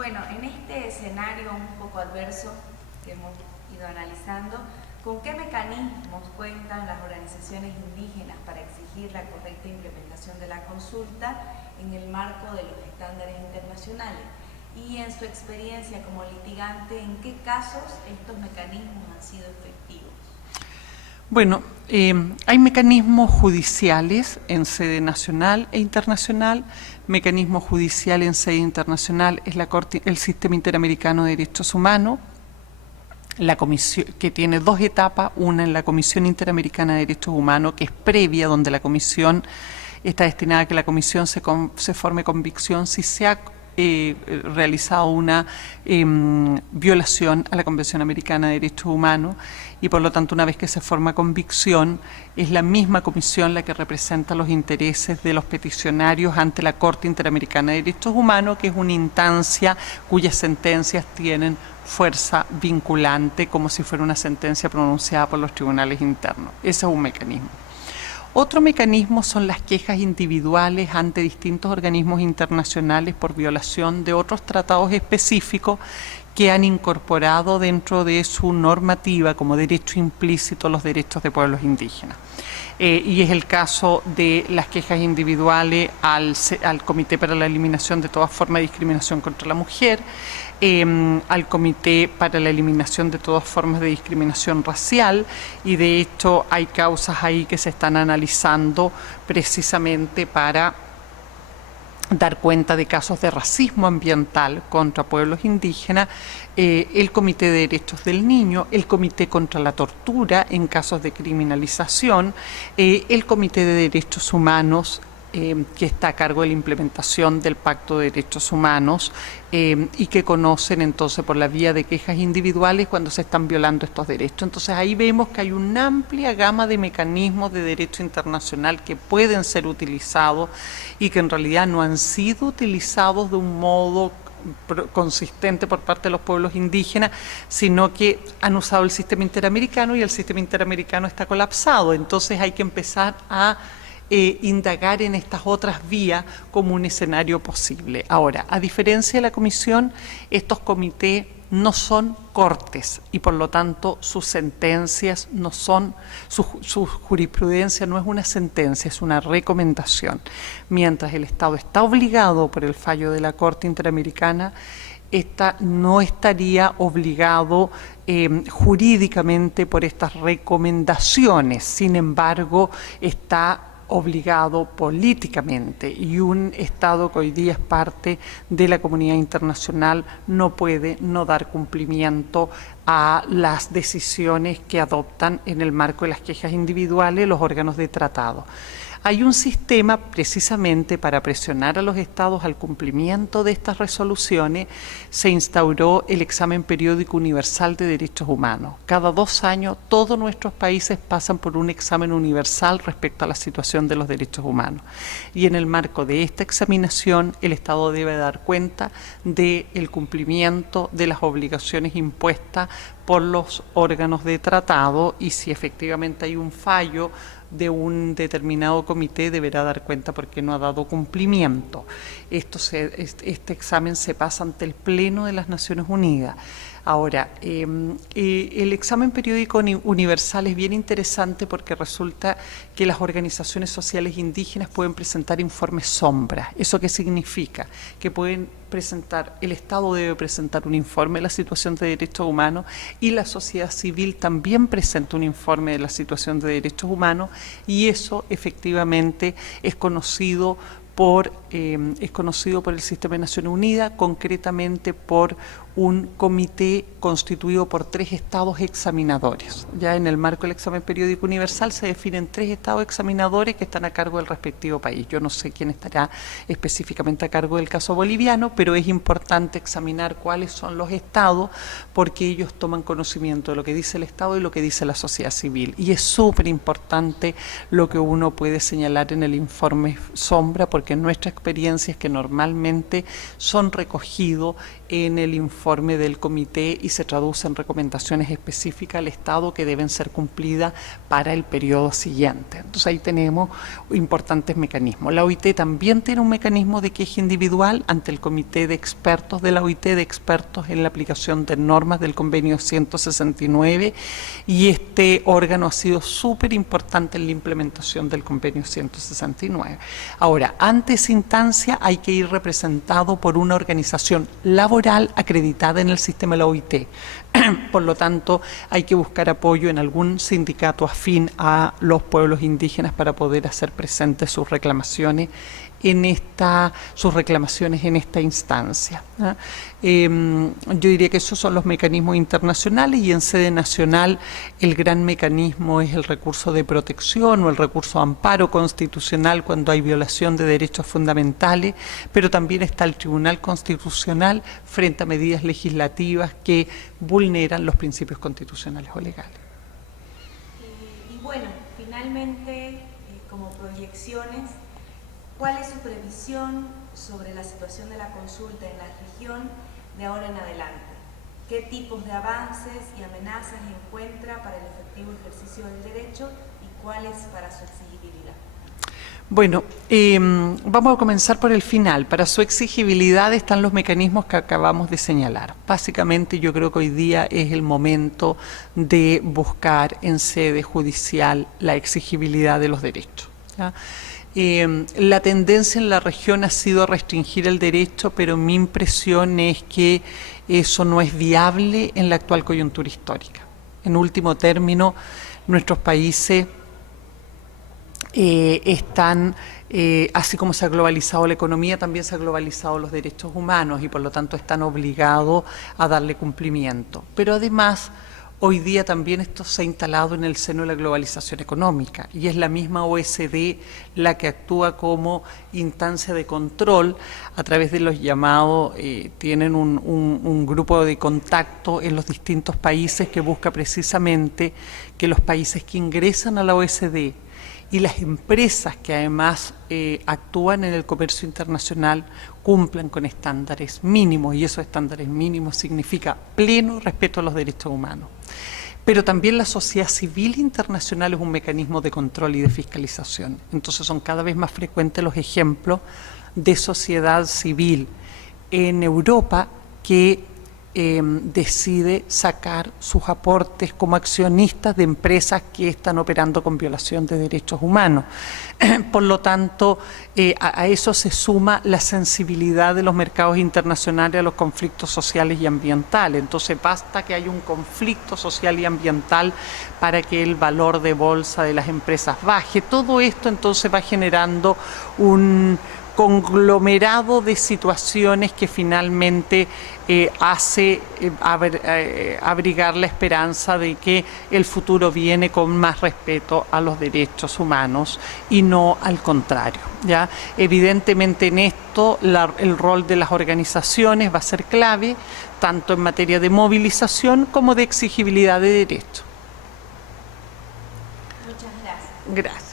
Bueno, en este escenario un poco adverso que hemos ido analizando, ¿con qué mecanismos cuentan las organizaciones indígenas para exigir la correcta implementación de la consulta en el marco de los estándares internacionales? Y en su experiencia como litigante, ¿en qué casos estos mecanismos han sido efectivos? Bueno, hay mecanismos judiciales en sede nacional e internacional. Mecanismo judicial en sede internacional es el Sistema Interamericano de Derechos Humanos, la comisión, que tiene dos etapas, una en la Comisión Interamericana de Derechos Humanos, que es previa, donde la comisión está destinada a que la comisión se forme convicción si se ha realizado una violación a la Convención Americana de Derechos Humanos, y por lo tanto, una vez que se forma convicción, es la misma comisión la que representa los intereses de los peticionarios ante la Corte Interamericana de Derechos Humanos, que es una instancia cuyas sentencias tienen fuerza vinculante, como si fuera una sentencia pronunciada por los tribunales internos. Ese es un mecanismo. Otro mecanismo son las quejas individuales ante distintos organismos internacionales por violación de otros tratados específicos que han incorporado dentro de su normativa como derecho implícito los derechos de pueblos indígenas. Y es el caso de las quejas individuales al Comité para la Eliminación de toda forma de discriminación contra la mujer, al Comité para la Eliminación de todas formas de discriminación racial, y de hecho hay causas ahí que se están analizando precisamente para dar cuenta de casos de racismo ambiental contra pueblos indígenas, el Comité de Derechos del Niño, el Comité contra la Tortura en casos de criminalización, el Comité de Derechos Humanos, que está a cargo de la implementación del Pacto de Derechos Humanos, y que conocen entonces por la vía de quejas individuales cuando se están violando estos derechos. Entonces ahí vemos que hay una amplia gama de mecanismos de derecho internacional que pueden ser utilizados y que en realidad no han sido utilizados de un modo consistente por parte de los pueblos indígenas, sino que han usado el sistema interamericano y el sistema interamericano está colapsado. Entonces hay que empezar a indagar en estas otras vías como un escenario posible. Ahora, a diferencia de la comisión, estos comités no son cortes y por lo tanto sus sentencias no son, su jurisprudencia no es una sentencia, es una recomendación. Mientras el Estado está obligado por el fallo de la Corte Interamericana, no estaría obligado jurídicamente por estas recomendaciones. Sin embargo, está obligado políticamente, y un Estado que hoy día es parte de la comunidad internacional no puede no dar cumplimiento a las decisiones que adoptan en el marco de las quejas individuales los órganos de tratado. Hay un sistema precisamente para presionar a los estados al cumplimiento de estas resoluciones. Se instauró el examen periódico universal de derechos humanos. Cada 2 años todos nuestros países pasan por un examen universal respecto a la situación de los derechos humanos. Y en el marco de esta examinación el Estado debe dar cuenta del cumplimiento de las obligaciones impuestas por los órganos de tratado, y si efectivamente hay un fallo de un determinado comité deberá dar cuenta porque no ha dado cumplimiento. Este examen se pasa ante el Pleno de las Naciones Unidas. Ahora, el examen periódico universal es bien interesante porque resulta que las organizaciones sociales indígenas pueden presentar informes sombra. ¿Eso qué significa? Que pueden presentar, el Estado debe presentar un informe de la situación de derechos humanos y la sociedad civil también presenta un informe de la situación de derechos humanos, y eso efectivamente es conocido por el Sistema de Naciones Unidas, concretamente por un comité constituido por 3 estados examinadores. Ya en el marco del examen periódico universal se definen 3 estados examinadores que están a cargo del respectivo país. Yo no sé quién estará específicamente a cargo del caso boliviano, pero es importante examinar cuáles son los estados, porque ellos toman conocimiento de lo que dice el Estado y lo que dice la sociedad civil. Y es súper importante lo que uno puede señalar en el informe sombra, porque nuestra experiencia es que normalmente son recogidos en el informe informe del comité y se traduce en recomendaciones específicas al Estado que deben ser cumplidas para el periodo siguiente. Entonces ahí tenemos importantes mecanismos. La OIT también tiene un mecanismo de queja individual ante el comité de expertos de la OIT, de expertos en la aplicación de normas del convenio 169, y este órgano ha sido súper importante en la implementación del convenio 169. Ahora, ante esa instancia hay que ir representado por una organización laboral acreditada en el sistema de la OIT. Por lo tanto, hay que buscar apoyo en algún sindicato afín a los pueblos indígenas para poder hacer presentes sus reclamaciones en esta instancia. Yo diría que esos son los mecanismos internacionales, y en sede nacional el gran mecanismo es el recurso de protección o el recurso de amparo constitucional cuando hay violación de derechos fundamentales, pero también está el Tribunal Constitucional frente a medidas legislativas que vulneran los principios constitucionales o legales. Y bueno, finalmente, como proyecciones, ¿cuál es su previsión sobre la situación de la consulta en la región de ahora en adelante? ¿Qué tipos de avances y amenazas encuentra para el efectivo ejercicio del derecho y cuáles para su exigibilidad? Bueno, vamos a comenzar por el final. Para su exigibilidad están los mecanismos que acabamos de señalar. Básicamente yo creo que hoy día es el momento de buscar en sede judicial la exigibilidad de los derechos, ¿ya? La tendencia en la región ha sido restringir el derecho, pero mi impresión es que eso no es viable en la actual coyuntura histórica. En último término, nuestros países están, así como se ha globalizado la economía, también se han globalizado los derechos humanos y por lo tanto están obligados a darle cumplimiento. Pero además, hoy día también esto se ha instalado en el seno de la globalización económica, y es la misma OECD la que actúa como instancia de control a través de los llamados, tienen un grupo de contacto en los distintos países que busca precisamente que los países que ingresan a la OECD y las empresas que además actúan en el comercio internacional cumplan con estándares mínimos, y esos estándares mínimos significa pleno respeto a los derechos humanos. Pero también la sociedad civil internacional es un mecanismo de control y de fiscalización. Entonces son cada vez más frecuentes los ejemplos de sociedad civil en Europa que decide sacar sus aportes como accionistas de empresas que están operando con violación de derechos humanos. Por lo tanto, a eso se suma la sensibilidad de los mercados internacionales a los conflictos sociales y ambientales. Entonces basta que haya un conflicto social y ambiental para que el valor de bolsa de las empresas baje. Todo esto entonces va generando un conglomerado de situaciones que finalmente hace abrigar la esperanza de que el futuro viene con más respeto a los derechos humanos y no al contrario, ¿ya? Evidentemente en esto el rol de las organizaciones va a ser clave, tanto en materia de movilización como de exigibilidad de derechos. Muchas gracias. Gracias.